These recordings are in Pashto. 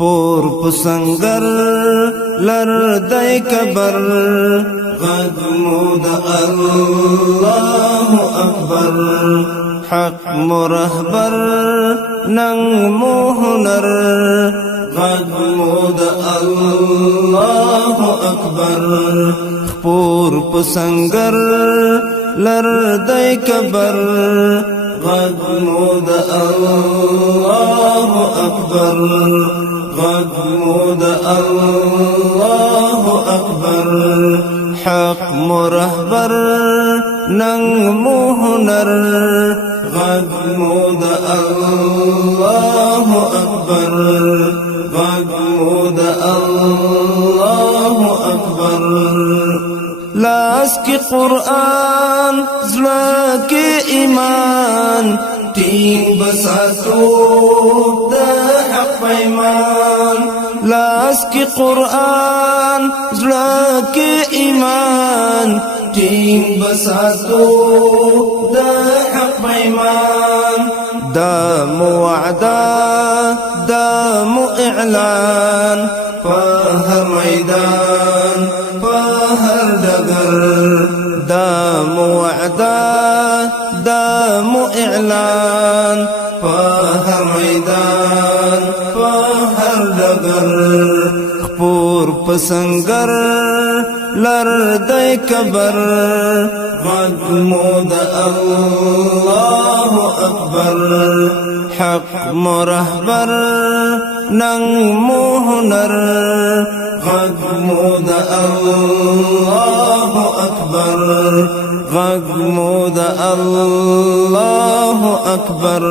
پور پسنگر لردی کبر غد مود الله اکبر حق مرهبر ننگ موهنر غد مود الله اکبر پور پسنگر لردی کبر غد مود الله اکبر غد مود الله اکبر حق مرهبر ننگ موهنر غد مود الله اکبر غد مود الله اکبر لاس کی قرآن زړه کی ایمان ټینګ بساتو د حق پیمان لاس کی قرآن زړه کی ایمان ټینګ بساتو د حق پیمان دا موعده دا مو اعلان په هر میدان په هر ډګر دا موعده دا مو اعلان په هر میدان په هر ډګر خپور پسنگر لردی کبر غد مود الله اکبر حق مرهبر ننگ موهنر غد مود الله اکبر غد مود الله اکبر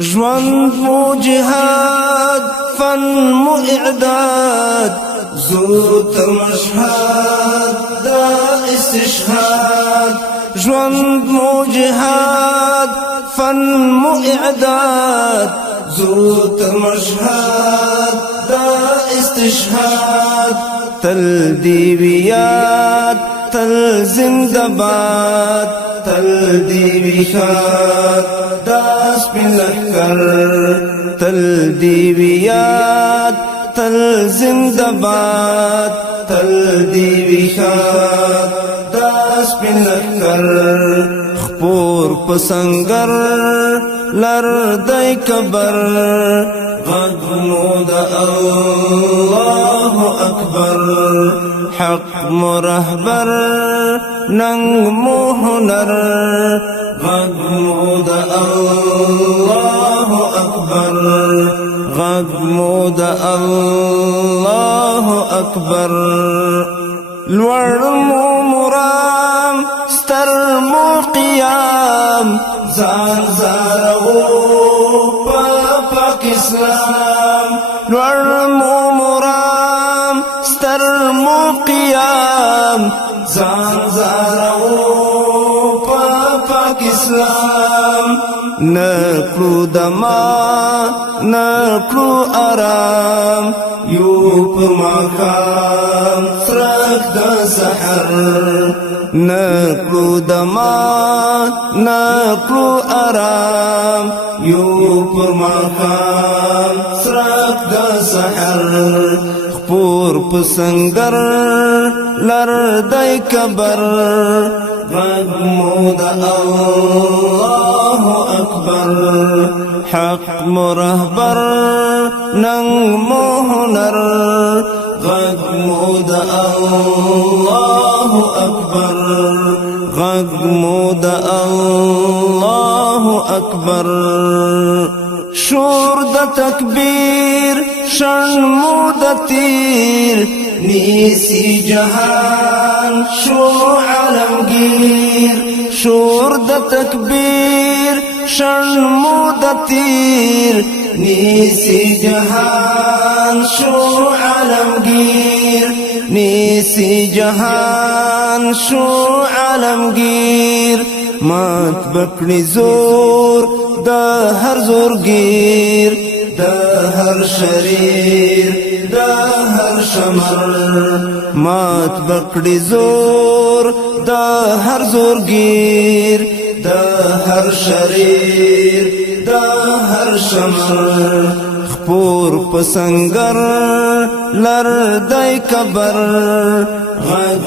ژوند مو جهاد فن مو اعداد زور تر مشهد دا استشهاد ژوند مو جهاد فن مو اعداد زور تر مشهد دا استشهاد تل دیویات تل زندباد تل دیویات داس بن لحکر تل دیویات تل زندباد تل دیویات داس بن لحکر خپور پسنگر لردی کبر غد مود الله اکبر حق مرهبر ننگ موهنر غد مود الله اکبر غد مود الله اکبر لوړ مو مرام ستر مو قیام ځان زارو پاک اسلام لوړ مو مرام ستر مو قیام ځان زارو پاک اسلام نکړو دما نکړو آرام یو په مقام فرق د سحر نکړو دما نکړو آرام یو په مقام فرق د سحر خپور پسنگر لردی کبر غد مود الله اکبر حق مرهبر ننگ موهنر غد مود الله اکبر غد مود الله اکبر شور د تکبیر شن مود تیر نیسی جهان شو عالمگیر شور د تکبیر شن مود تیر نیسی جهان شو عالمگیر نیسی جهان شو عالمگیر مات بکړي زور د هر زورگیر د هر شریر د هر شمر مات بکړي زور د هر زورگیر د هر شریر د هر شمر خپور پسنگر لردای کبر غږ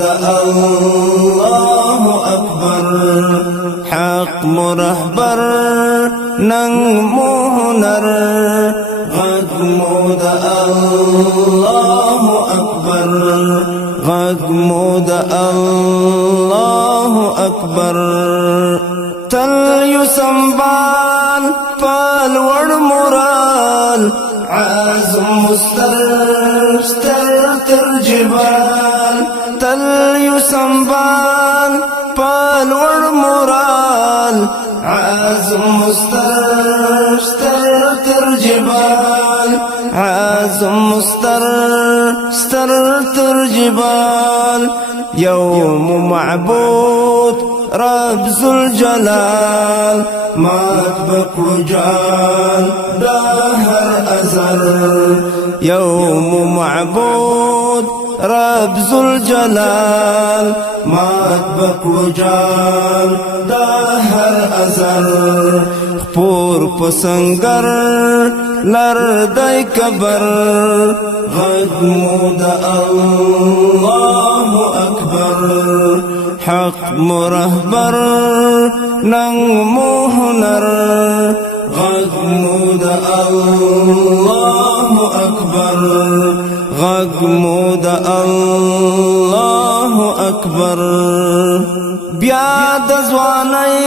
د الله اکبر حق مرهبر ننګ مو هنر غږ د الله اکبر غږ د الله اکبر تل یو سنبال پال وړ مورال عزم مستر تر جبال تل یو سنبال پال وړ مورال عزم مستر تر جبال عزم مستر تر جبال يوم معبود رب ذو الجلال مات بقجال دهر أزل يوم معبود رب ذو الجلال مات بقجال دهر أزل خپور پسنگر لردای کبر غږ د الله اکبر حق مرهبر ننګ مو هنر غږ د الله اکبر غږ د الله اکبر بیا د ځوانۍ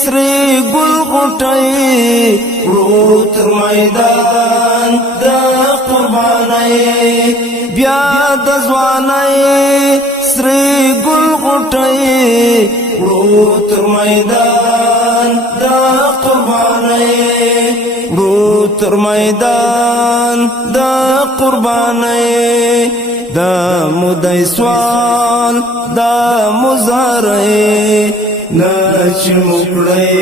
سری ګل غټۍ ورو تر میدان د قربانۍ بیا د ځوانۍ سری ګل غټۍ ورو تر میدان د قربانۍ ورو تر میدان د قربانۍ دا مدای سوال دا مزارای ناچ مکړی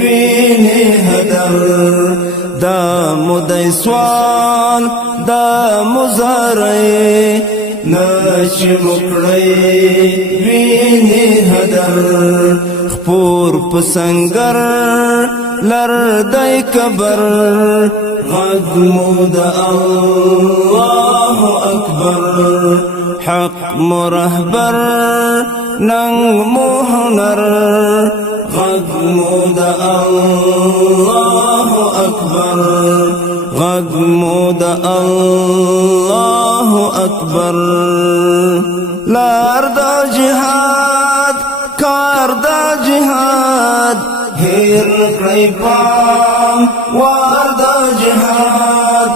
ویني هدر دا مدای سوال دا مزارای ناچ مکړی ویني هدر خپور پسنگر لردای کبر غږ د الله اکبر حق مرهبر ننګ مو هنر غږ د الله اکبر غږ د الله اکبر لار د جهاد کار د جهاد هیر کړی پام وار د جهاد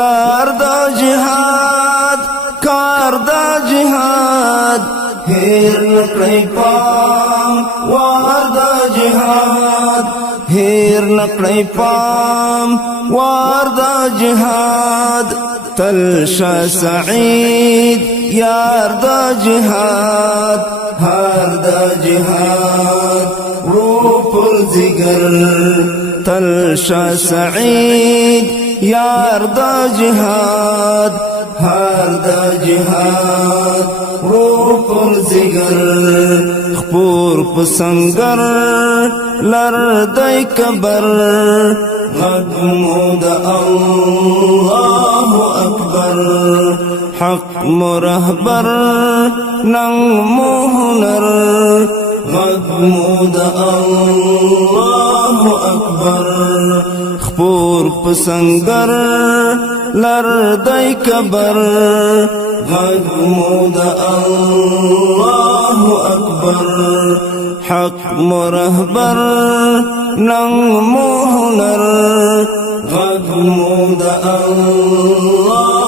لار د جهاد کار د جهاد هیر کړی پام وار د جهاد هیر کړی پام وار د جهاد تل شاه سعید یار د جهاد هر د جهاد روح الزگر تل شاه سعید یار د جهاد هر د جهاد روح الزگر خپور پسنگر لردای کبر غږ د الله اکبر حق مرهبر ننګ مو هنر غږ د الله اکبر خپور پسنگر لردای کبر غږ د الله اکبر حق مرهبر ننګ مو هنر غږ د الله